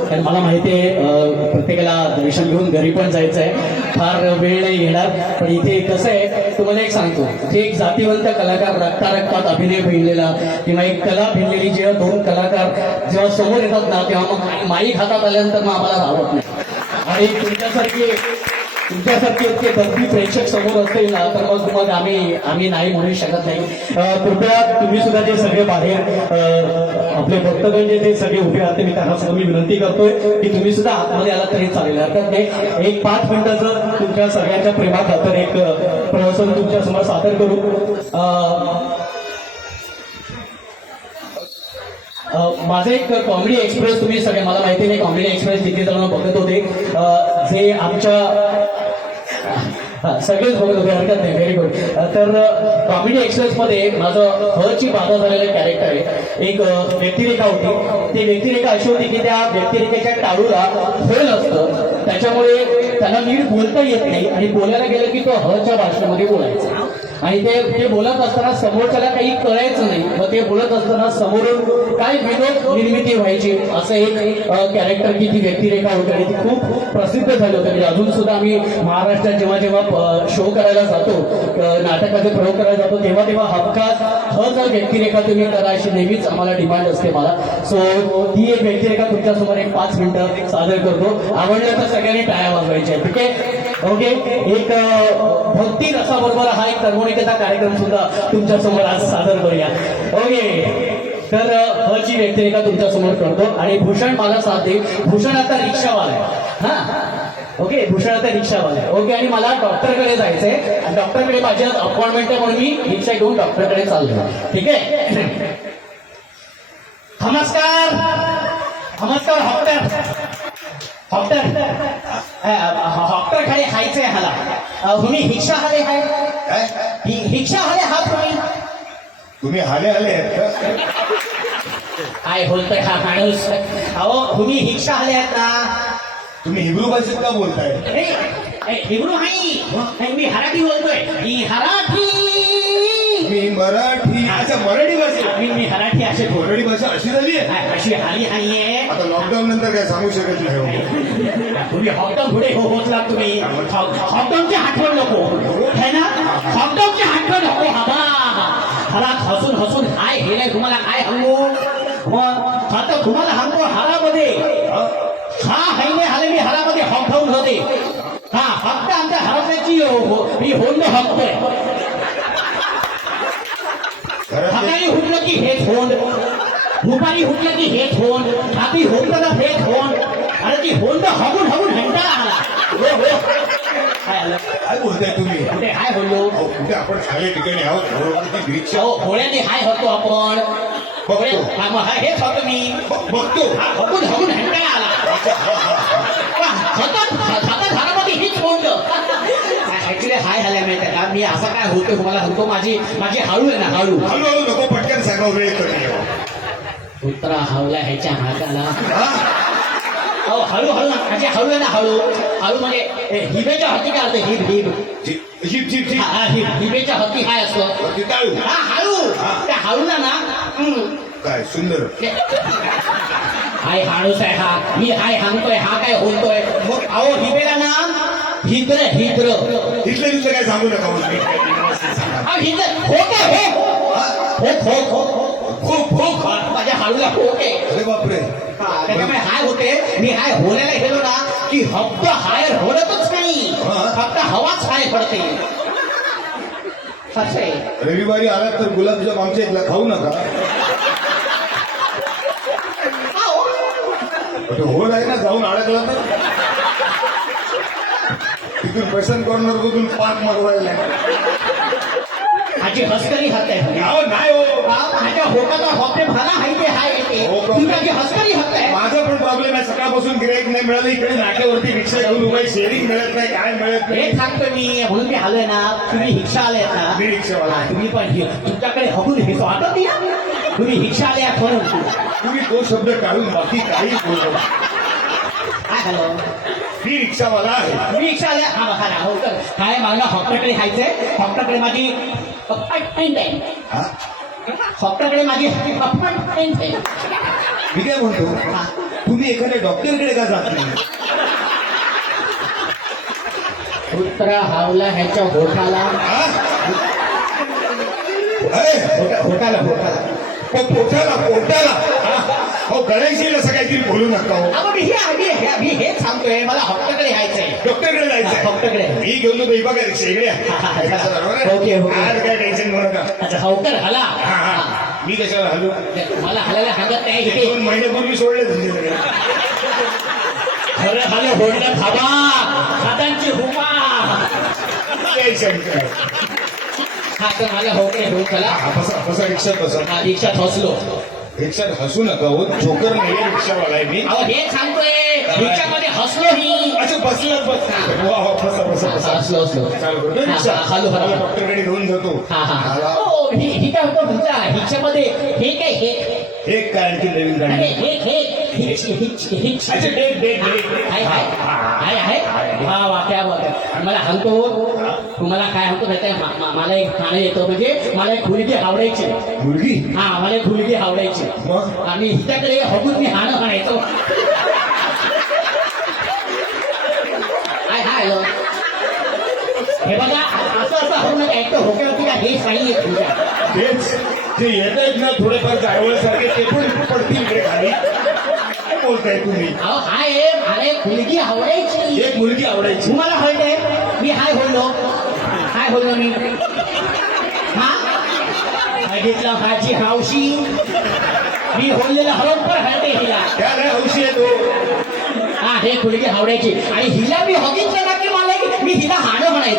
कारण मला माहिती आहे प्रत्येकाला दर्शन घेऊन घरी पण जायचं आहे फार वेळ नाही घेणार पण इथे कसं आहे तुम्हाला एक सांगतो. ते एक जातीवंत कलाकार रक्ता रक्तात अभिनय भिनलेला किंवा एक कला भिनलेली जेव्हा दोन कलाकार जेव्हा समोर येतात ना तेव्हा मग माईक हातात आल्यानंतर मग आम्हाला राहत नाही. आणि तुमच्यासारखी तुमच्यासारखे इतके भक्ती प्रेक्षक समोर असतील ना तर मग मग आम्ही आम्ही नाही म्हणू शकत नाही. कृपया तुम्ही सुद्धा जे सगळे बाहेर आपले भक्तगण जे ते सगळे उभे राहते मी त्यांना सुद्धा मी विनंती करतोय की तुम्ही सुद्धा आतमध्ये आला तरी चालेल. हरकत नाही एक पाच मिनिटाचं तुमच्या सगळ्यांच्या प्रेमात तर एक अं, प्रवचन तुमच्यासमोर सादर करू. माझं एक कॉमेडी एक्सप्रेस तुम्ही सगळे मला माहिती नाही कॉमेडी एक्सप्रेस तिथे जाऊन बघत होते. जे आमच्या सगळेच बघत होते हरकत नाही व्हेरी गुड तर कॉमेडी एक्सप्रेस मध्ये माझं हची बाधा झालेलं कॅरेक्टर आहे. एक व्यक्तिरेखा होती. ती व्यक्तिरेखा अशी होती की त्या व्यक्तिरेखेच्या टाळूला फेल असतं. त्याच्यामुळे त्याला नीट बोलता येत नाही. आणि बोलायला गेलं की तो हच्या भाषेमध्ये बोलायचा. आणि ते ते बोलत असताना समोरच्याला काही कळायचं नाही. मग ते बोलत असताना समोरून काय विनोद निर्मिती व्हायची? असं एक कॅरेक्टर की ती व्यक्तिरेखा होती. आणि ती खूप प्रसिद्ध झाली होती. म्हणजे अजून सुद्धा आम्ही महाराष्ट्रात जेव्हा जेव्हा शो करायला जातो नाटकाचे प्रयोग करायला जातो तेव्हा तेव्हा हक्कात ह जर व्यक्तिरेखा तुम्ही करा अशी नेहमीच आम्हाला डिमांड असते मला. सो ती एक व्यक्तिरेखा तुमच्यासमोर एक पाच मिनिटं सादर करतो. आवडलं तर सगळ्यांनी टाळ्या वाजवायच्या ठीक आहे? ओके? एक भक्ती रसाबरोबर हा एक तरुणिकेचा कार्यक्रम सुद्धा तुमच्यासमोर आज सादर करूया. ओके? तर हची व्यक्तिरेखा तुमच्यासमोर करतो आणि भूषण मला साथ देईल. भूषण आता रिक्षावाला आहे. हा? ओके? भूषण आता रिक्षावाला आहे. ओके? आणि मला डॉक्टरकडे जायचंय. आणि डॉक्टरकडे माझी आज अपॉइंटमेंट आहे म्हणून मी रिक्षा घेऊन डॉक्टरकडे चाललो ठीक आहे? नमस्कार! नमस्कार डॉक्टर! डॉक्टर डॉक्टरकडे खायचंय हाला तुम्ही रिक्षा हाले हाय? काय हि- हाले हा तुम्ही? तुम्ही हाले आले आहेत का? काय बोलतोय हा माणूस? अहो तुम्ही रिक्षा आले आहेत ना? तुम्ही हिब्रू भाषेत का बोलताय? ए, ए, हिब्रू हाई नाही, मी मराठी बोलतोय. मी मराठी मी मराठी अच्छा मराठी भाषा मी मी मराठी असे बोल मराठी भाषा अशी झाली आहे? काय अशी हाली नाहीये. आता लॉकडाऊन नंतर काय सांगू शकत नाही हो. तुम्ही हॉकडाऊन पुढे हो पोहोचला तुम्ही. हॉकडाऊनची आठवण नको. है ना? हॉकडाऊनची आठवण नको हवा घरात हसून हसून हाय हे नाही तुम्हाला काय हंगू मग आता तुम्हाला हंगो हारामध्ये. हा? हायने हाले मी हारामध्ये हॉकडाऊन होते. हा फक्त आमच्या हरपण्याची मी होंद हकतोय घरातले सकाळी उठलं की हेच होंद दुपारी उठलं की हेच होंद रात्री होंद ना हेच होंद अरे ती होंद हगून हगून घंटाळा आला हो हो काय आलं काय बोलताय तुम्ही कुठे हाय बोललो अहो, कुठे आपण खाली ठिकाणी आहोत घरोघरची रिक्षा हो होळ्याने हाय होतो आपण बघतो. हा, मग हा, हेच होतो मी ब- बघतो हा, हगून हगून घंटाळा आला वा, सतत सतत घरामध्ये हीच होंद ऍक्च्युली हाय झाल्या माहिती का मी असं काय होतो तुम्हाला सांगतो माझी माझी हळू आहे ना हळू हळूहळू नको सांगा वेळ कमी आहे. कुत्रा हवला ह्याच्या हाताला? अहो हळूहळू ना म्हणजे हळू आहे ना हळू. हळू म्हणजे हिबेच्या हत्ती काय असते हिब हिब? जीप जीप जीप हा, हिब. हिबेच्या हत्ती काय असतं ती टाळू. हा हळू. हा. त्या हळूला ना हम्म, काय सुंदर. हाय हाणूस आहे हा. मी हाय हाणतोय हा काय होतोय? मग अहो हिबेला ना हिद्र हिद्र इथलं तिथलं काय सांगू नका हो. अहो हिद्र हो काय हो? हो. हो खूप खूप माझ्या हाडूला हो काय अरे बापरे हा, त्याच्यामुळे हाय होते मी हाय होण्याला गेलो ना की हप्ता हायर होतच नाही फक्त हवाच हाय पडते असं आहे. रविवारी आलात तर गुलाबजाम आमच्या इथला खाऊ नका पण होल आहे ना जाऊन अडकला तर तिथून पेशन कॉर्नर मधून पाक मागवायला माझी हसकरी हात आहे. अहो, नाही हो. माझ्या होकाचा हॉपे भला हाय ते हाय येते हो, problem. तुझी हसकरी हात आहे. माझा पण प्रॉब्लेम आहे सकाळपासून गिराईक नाही मिळालं इकडे नाक्यावरती रिक्षा घेऊन उभा शेअरिंग मिळत नाही काय मिळत नाही. हे सांगतो मी म्हणून मी आलोय ना तुम्ही रिक्षा आले ना. मी रिक्षावाला. हा, तुम्ही पण हे- तुमच्याकडे हगून हे वाटत नाही? तुम्ही रिक्षा आले आहात म्हणून. तुम्ही तो शब्द टाळून बाकी काही बोलतो काय हॅलो. मी रिक्षावाला आहे. मी रिक्षा आल्या हा बघा ना हो तर काय मला हॉक्टरकडे खायचंय. हॉक्टरकडे माझी अपॉइंटमेंट आहे हा? हॉक्टरकडे माझी अपॉइंटमेंट आहे मी काय म्हणतो. तुम्ही एखाद्या डॉक्टरकडे का जात नाही? कुत्रा हावला ह्याच्या होठाला हा? अरे पोटा- पोटाला पोटाला पो- पोटाला पोटाला हा? हो गणेशजीला असं काहीतरी बोलू नका हो अगं मी हे आधी हे- मी हेच सांगतोय. मला हॉस्पिटलकडे यायचंय. डॉक्टरकडे जायचंय. डॉक्टरकडे. मी घेऊन येतो बघा रिक्षा इकडे हा, हा, हा. आहे? Okay, okay. आज काय टेन्शन घेऊ नका. अच्छा हौकर हला. हा हा. मी कशाला हलू? मला हलायला सांगत नाही. हे हे दोन महिन्यापूर्वी सोडले तुमचे सगळे. खरं झालं होडण्यात हवा साधांची हुमा. शंकर. हा तर मला होकडे घेऊन चला. हा, बसा बसा रिक्षात बसा. हा रिक्षात हसलो रिक्षात हसू नका हो जोकर नाही रिक्षावाला आहे मी. अहो हे सांगतोय रिक्षामध्ये हसलो ही अच्छा बसलाच बस. वा वा बसा बसा बसा हसलो हसलो. चालू करतो रिक्षा. हा, हा, हॅलो, हॅलो. मला डॉक्टरकडे घेऊन जातो. हा हा मला हो. ही ही काय होतं तुमच्या हिच्यामध्ये हे काय हे? एक काय आणखी नवीन अरे, गाडी हे हे. हिच हिच हिच अच्छा डेट डेट आहे आहे आहे आहे वा वा क्या मला हलतो तुम्हाला काय होतं माहिती आहे मला एक खाणं येतो म्हणजे मला एक मुलगी? आवडायची मुलगी हा मला एक मुलगी आवडायची आणि हिच्याकडे हबून मी हाणं म्हणायचो हे बघा असं असं हरून नका एक तर होक्यावरती का हे नाही येत तुझ्या तेच. ते येत आहेत ना थोडेफार जायवळ सारखे ते पण पडतील इकडे खाली. बोलताय तुम्ही? अहो हाय मला एक मुलगी आवडायची. एक मुलगी आवडायची. तुम्हाला हळते मी हाय बोललो. हाय बोललो मी. हा? बघितलं माझी हावशी मी बोललेलं हळदपर हळते हिला. त्या नाही हौशी येतो हा हे मुलगी आवडायची. आणि हिला मी बघितलं ना की मला मी हिला हाणं म्हणायचं.